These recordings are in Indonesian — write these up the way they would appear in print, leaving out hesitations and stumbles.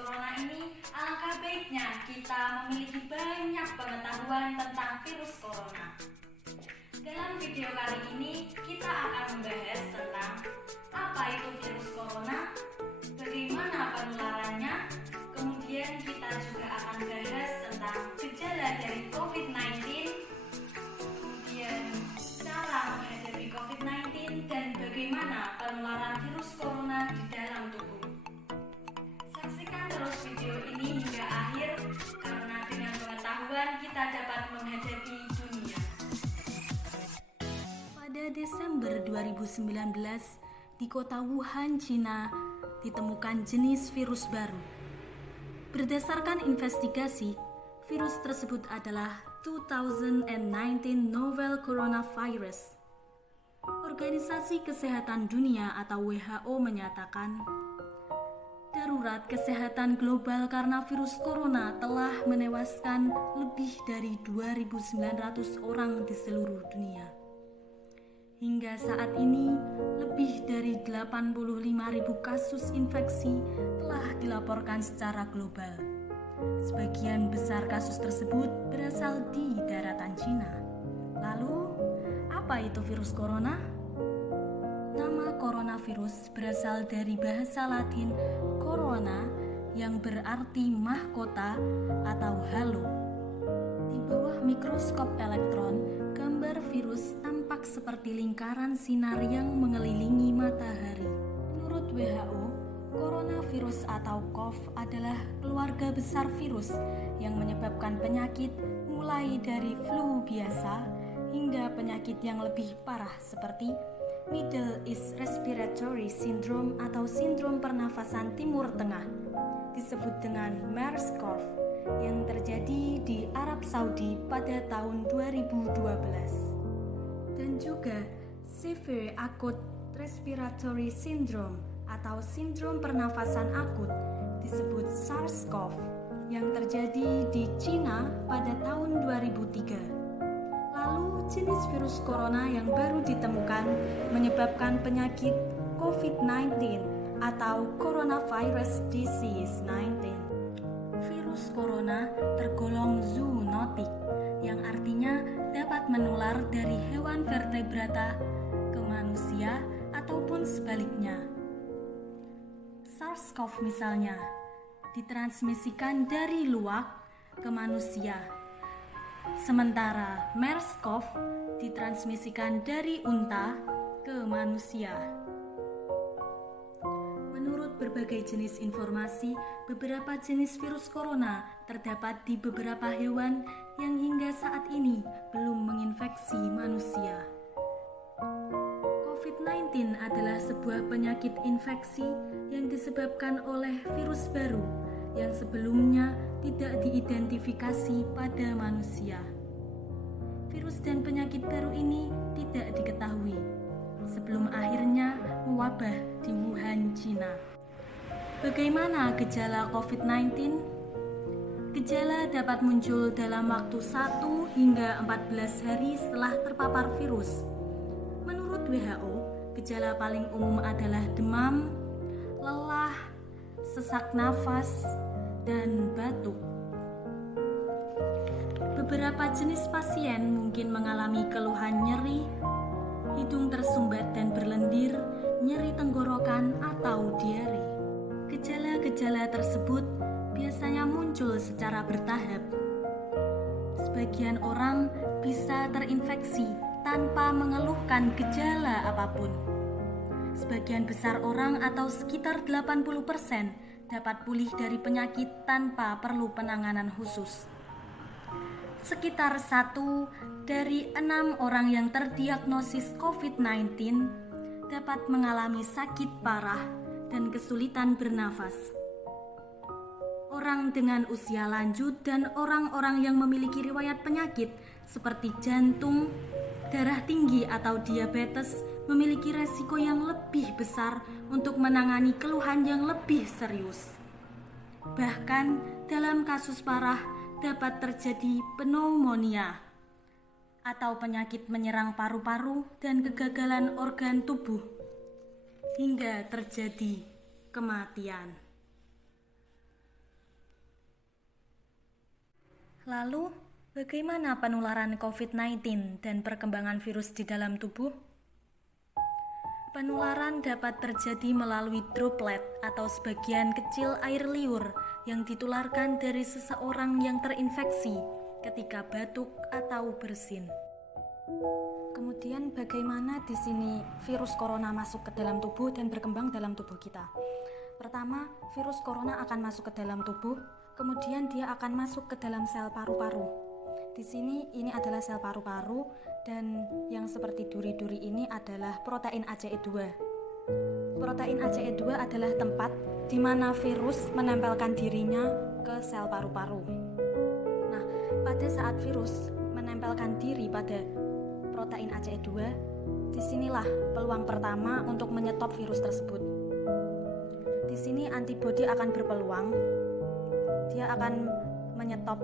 corona ini, alangkah baiknya kita memiliki banyak pengetahuan tentang virus corona. Dalam video kali ini, kita akan membahas tentang apa itu virus corona, bagaimana penularannya, kemudian kita juga akan bahas tentang gejala dari COVID-19, kemudian cara menghadapi COVID-19 dan bagaimana penularan virus corona di dalam tubuh. Saksikan terus video ini hingga akhir karena dengan pengetahuan kita dapat menghadapi dunia. Pada Desember 2019, di kota Wuhan, Cina, ditemukan jenis virus baru. Berdasarkan investigasi, virus tersebut adalah 2019 Novel Coronavirus. Organisasi Kesehatan Dunia atau WHO menyatakan, darurat kesehatan global karena virus corona telah menewaskan lebih dari 2.900 orang di seluruh dunia. Hingga saat ini, lebih dari 85.000 kasus infeksi telah dilaporkan secara global. Sebagian besar kasus tersebut berasal di daratan Cina. Lalu, apa itu virus corona? Nama coronavirus berasal dari bahasa Latin corona yang berarti mahkota atau halo. Di bawah mikroskop elektron, gambar virus tampak seperti lingkaran sinar yang mengelilingi matahari. Menurut WHO, coronavirus atau COV adalah keluarga besar virus yang menyebabkan penyakit mulai dari flu biasa hingga penyakit yang lebih parah seperti Middle East Respiratory Syndrome atau sindrom pernafasan Timur Tengah, disebut dengan MERS-CoV, yang terjadi di Arab Saudi pada tahun 2012. Dan juga Severe Acute Respiratory Syndrome atau sindrom pernafasan akut, disebut SARS-CoV, yang terjadi di Cina pada tahun 2003. Lalu jenis virus corona yang baru ditemukan menyebabkan penyakit COVID-19 atau Coronavirus Disease 19. Virus corona tergolong zoonotik, yang artinya dapat menular dari hewan vertebrata ke manusia ataupun sebaliknya. SARS-CoV misalnya ditransmisikan dari luwak ke manusia. Sementara MERS-CoV ditransmisikan dari unta ke manusia. Menurut berbagai jenis informasi, beberapa jenis virus corona terdapat di beberapa hewan yang hingga saat ini belum menginfeksi manusia. COVID-19 adalah sebuah penyakit infeksi yang disebabkan oleh virus baru yang sebelumnya tidak diidentifikasi pada manusia. Virus dan penyakit baru ini tidak diketahui sebelum akhirnya mewabah di Wuhan, Cina. Bagaimana gejala COVID-19? Gejala dapat muncul dalam waktu 1 hingga 14 hari setelah terpapar virus. Menurut WHO, gejala paling umum adalah demam, lelah, sesak nafas, dan batuk. Beberapa jenis pasien mungkin mengalami keluhan nyeri, hidung tersumbat dan berlendir, nyeri tenggorokan, atau diare. Gejala-gejala tersebut biasanya muncul secara bertahap. Sebagian orang bisa terinfeksi tanpa mengeluhkan gejala apapun. Sebagian besar orang atau sekitar 80% dapat pulih dari penyakit tanpa perlu penanganan khusus. Sekitar 1 dari 6 orang yang terdiagnosis COVID-19 dapat mengalami sakit parah dan kesulitan bernafas. Orang dengan usia lanjut dan orang-orang yang memiliki riwayat penyakit seperti jantung, darah tinggi atau diabetes memiliki resiko yang lebih besar untuk menangani keluhan yang lebih serius. Bahkan dalam kasus parah dapat terjadi pneumonia atau penyakit menyerang paru-paru dan kegagalan organ tubuh hingga terjadi kematian. Lalu, bagaimana penularan COVID-19 dan perkembangan virus di dalam tubuh? Penularan dapat terjadi melalui droplet atau sebagian kecil air liur yang ditularkan dari seseorang yang terinfeksi ketika batuk atau bersin. Kemudian bagaimana di sini virus corona masuk ke dalam tubuh dan berkembang dalam tubuh kita? Pertama, virus corona akan masuk ke dalam tubuh, kemudian dia akan masuk ke dalam sel paru-paru. Di sini ini adalah sel paru-paru dan yang seperti duri-duri ini adalah protein ACE2. Protein ACE2 adalah tempat di mana virus menempelkan dirinya ke sel paru-paru. Nah, pada saat virus menempelkan diri pada protein ACE2, disinilah peluang pertama untuk menyetop virus tersebut. Di sini antibodi akan berpeluang, dia akan menyetop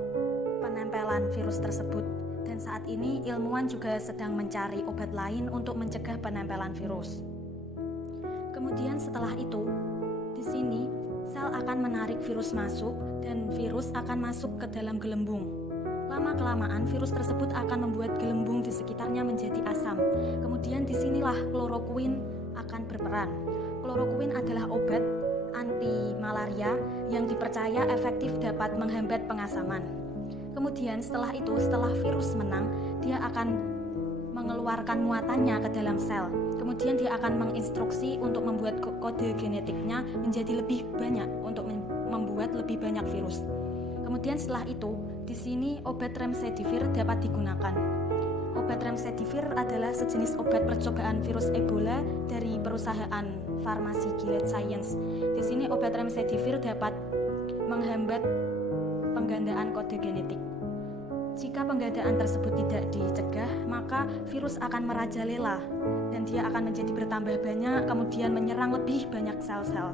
penempelan virus tersebut, dan saat ini ilmuwan juga sedang mencari obat lain untuk mencegah penempelan virus. Kemudian setelah itu, di sini sel akan menarik virus masuk dan virus akan masuk ke dalam gelembung. Lama-kelamaan virus tersebut akan membuat gelembung di sekitarnya menjadi asam. Kemudian disinilah klorokuin akan berperan. Klorokuin adalah obat anti malaria yang dipercaya efektif dapat menghambat pengasaman. Kemudian setelah virus menang, dia akan mengeluarkan muatannya ke dalam sel. Kemudian dia akan menginstruksi untuk membuat kode genetiknya menjadi lebih banyak untuk membuat lebih banyak virus. Kemudian setelah itu, di sini obat remdesivir dapat digunakan. Obat remdesivir adalah sejenis obat percobaan virus Ebola dari perusahaan farmasi Gilead Science. Di sini obat remdesivir dapat menghambat penggandaan kode genetik. Jika penggandaan tersebut tidak dicegah, maka virus akan merajalela dan dia akan menjadi bertambah banyak, kemudian menyerang lebih banyak sel-sel.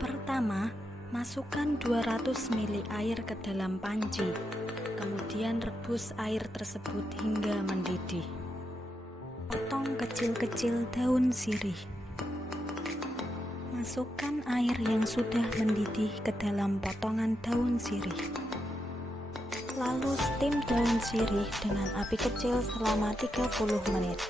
Pertama, masukkan 200 ml air ke dalam panci. Kemudian rebus air tersebut hingga mendidih. Potong kecil-kecil daun sirih. Masukkan air yang sudah mendidih ke dalam potongan daun sirih. Lalu steam daun sirih dengan api kecil selama 30 menit.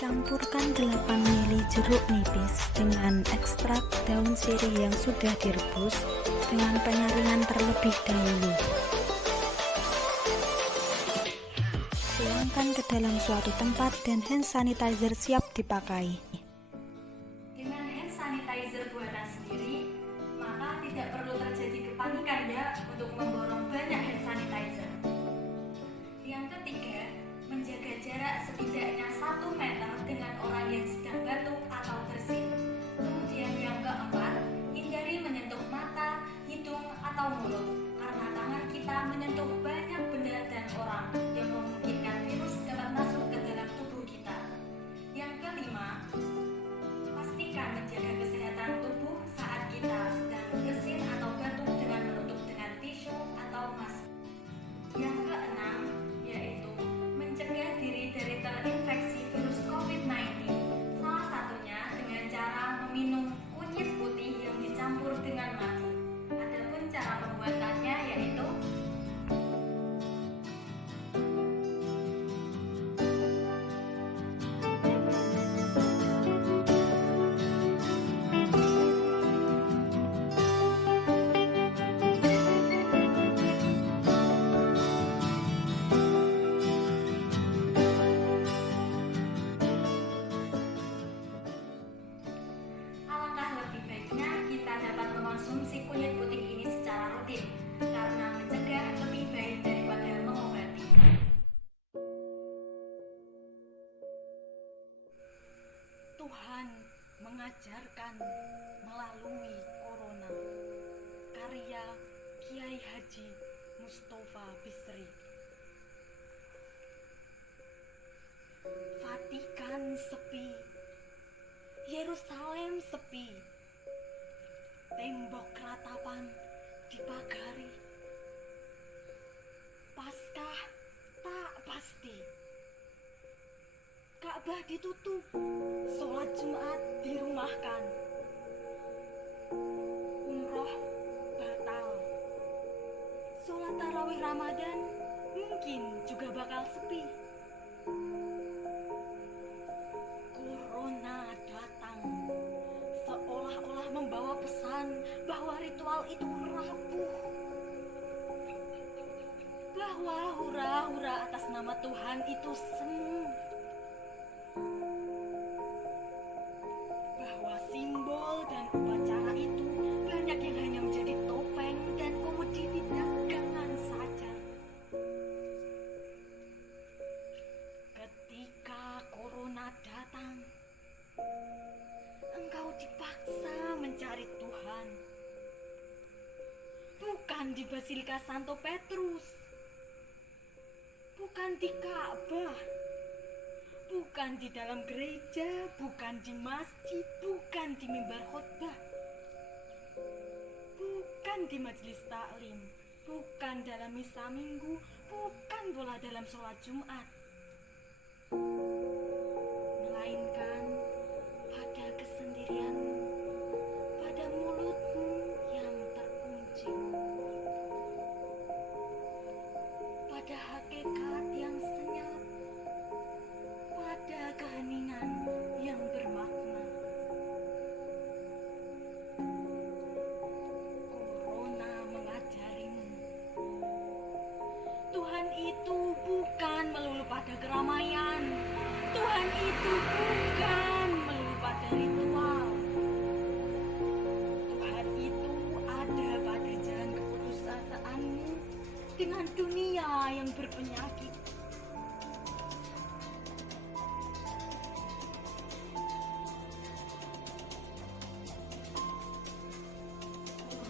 Campurkan 8 ml jeruk nipis dengan ekstrak daun sirih yang sudah direbus dengan penyaringan terlebih dahulu. Tuangkan ke dalam suatu tempat dan hand sanitizer siap dipakai. Dengan hand sanitizer buatan sendiri, maka tidak perlu terjadi kepanikan ya untuk memborong banyak hand sanitizer. Yang ketiga, menjaga jarak setidaknya 1 meter dengan orang yang sedang batuk atau bersin. Kemudian yang keempat, hindari menyentuh mata, hidung, atau mulut karena tangan kita menyentuh banyak benda dan orang yang memungkinkan virus dapat masuk ke dalam tubuh kita. Yang kelima, pastikan menjaga kesehatan tubuh saat kita sedang bersin atau batuk dengan menutup dengan tisu atau masker. Yang keenam, yaitu mencegah diri dari terinfeksi virus COVID-19, salah satunya dengan cara meminum kunyit putih yang dicampur dengan madu. Adapun cara pembuatannya yaitu mengajarkan melalui corona. Karya Kiai Haji Mustofa Bisri. Vatikan sepi, Yerusalem sepi, tembok ratapan dipagari. Paskah tak pasti, Ka'bah ditutup, sholat Jumat dirumahkan, umroh batal, sholat tarawih Ramadan mungkin juga bakal sepi. Corona datang seolah-olah membawa pesan bahwa ritual itu rapuh, bahwa hura-hura atas nama Tuhan itu semu, bahwa simbol dan upacara itu banyak yang hanya menjadi topeng dan komoditi dagangan saja. Ketika corona datang, engkau dipaksa mencari Tuhan, bukan di Basilika Santo Petrus, bukan di Ka'bah, bukan di dalam gereja, bukan di masjid, bukan di mimbar khotbah, bukan di majelis taklim, bukan dalam misa minggu, bukan pula dalam sholat Jumat, melainkan pada kesendirianmu, pada mulutmu yang terkunci, pada hakikat yang senyap, pada keheningan yang bermakna. Corona mengajarimu, Tuhan itu bukan melulu pada keramaian, Tuhan itu bukan melulu pada ritual. Tuhan itu ada pada jalan keputusasaanmu dengan dunia yang berpenyakit.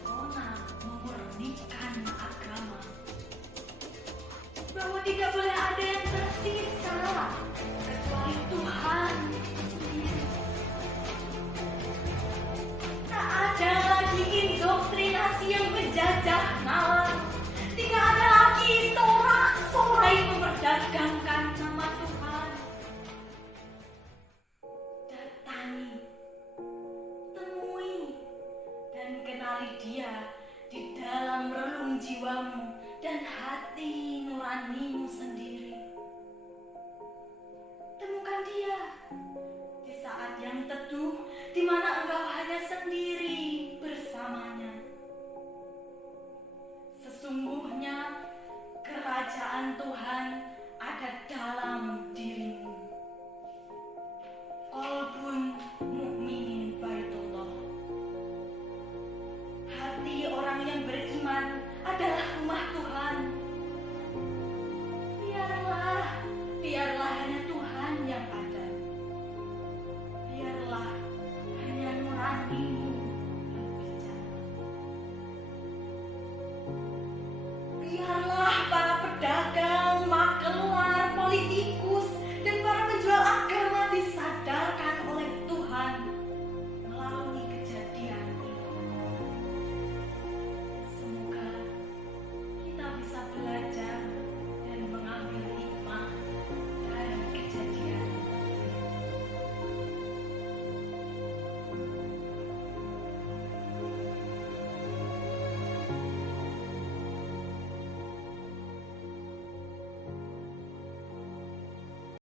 Corona memurnikan agama, bahwa tidak boleh ada yang tersisa kecuali Tuhan sendiri. Tak ada lagi indoktrinasi yang menjajah nalar, tidak ada lagi sorak-sorai memperdagangkan nama Tuhan. Datangi, temui, dan kenali Dia di dalam relung jiwamu dan hati nuranimu sendiri. Temukan Dia di saat yang teduh, di mana engkau hanya sendiri